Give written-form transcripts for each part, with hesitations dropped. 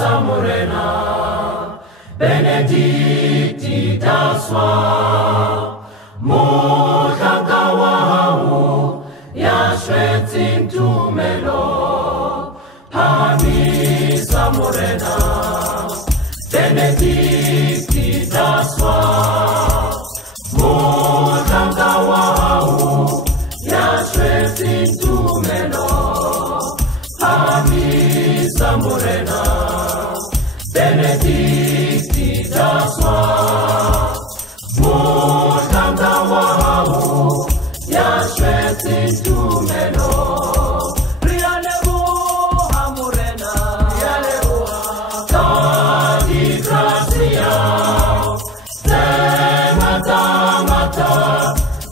Morena, benedicti da sua, Motakawau, Yashretin tumelo, Hamisa Morena, benedicti da sua, Motakawau, Yashretin tumelo, Hamisa Morena, benedicti da sua, Motakawau, Yashretin tumelo, Rialebu Amorena, Rialebu Tadi Gracia, Temata Mata,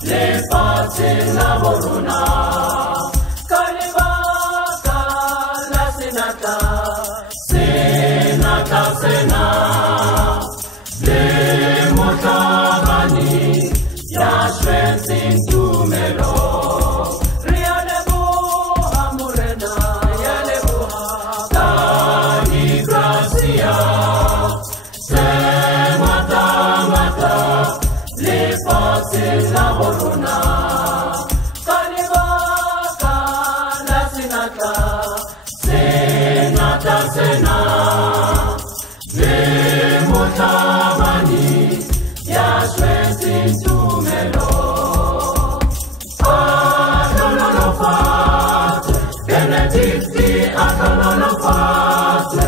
Le Pazzi Lavoruna, Kalibaka La Senata, Sena, Le Motabani, Yashretin tumelo, Rialebu Amorena, Rialebu Tadi Gracia, Temata Mata, Le Pazzi Lavoruna, Kalibaka La Senata, Sena, Le Motabani, Yashretin tumelo, Adonolofate, benedicti Adonolofate,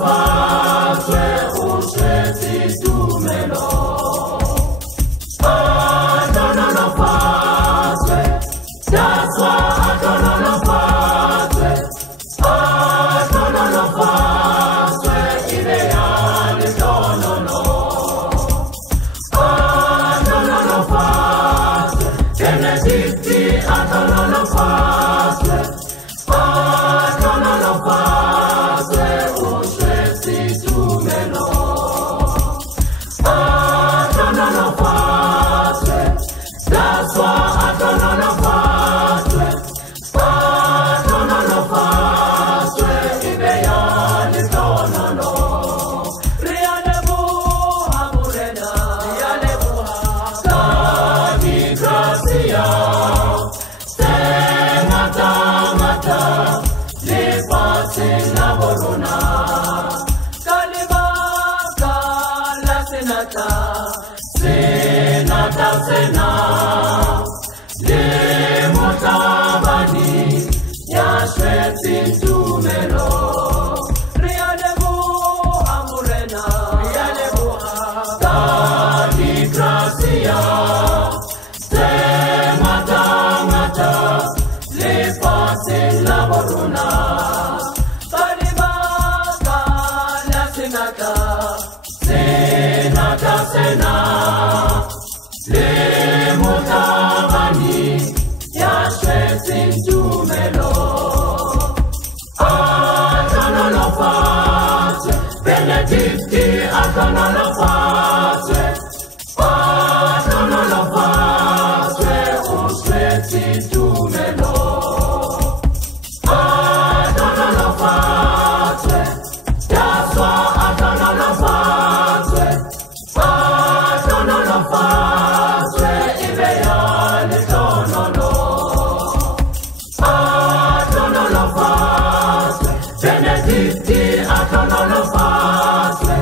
Adonolofate, Ushretin tumelo, Adonolofate, that's why Adonolofate, Adonolofate, ideale donono, Adonolofate, benedicti Adonolofate, Adonolofate, Ushretin tumelo, Adonolofate, that's why Adonolofate, Adonolofate, ideale donono, Rialebu Amorena, Rialebu Tadi Gracia, Temata Mata, Le Pazzi Lavoruna, Kalibaka La Senata, Sena, Le Motabani, Yashretin tumelo, Rialebu Amorena, Rialebu Tadi Gracia, Temata Mata, Le Pazzi Lavoruna, Kalibaka La Senata, Sena, Le Motabani, Yashretin tumelo, Adonolofate, benedicti Adonolofate, Adonolofate, Ushretin tumelo, Adonolofate, that's why Adonolofate, Adonolofate, ideale donono, Adonolofate, benedicti Adonolofate,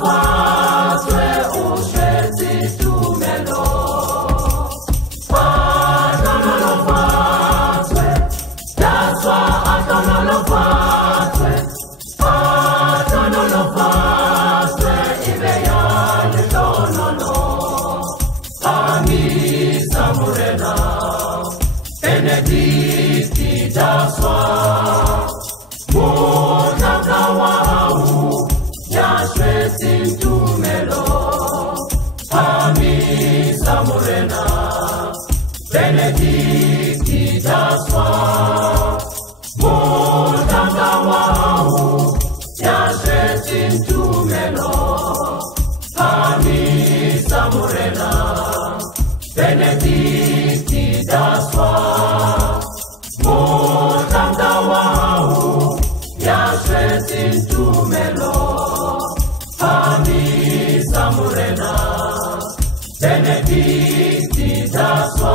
Adonolofate, Ushretin tumelo, Adonolofate, that's why Adonolofate, Adonolofate, ideale donono, Hamisa Morena, benedicti da sua, Motakawau, Yashretin tumelo, Hamisa Morena, benedicti da sua, Motakawau, Yashretin tumelo, Hamisa Morena, benedicti da sua, Motakawau. nitaswa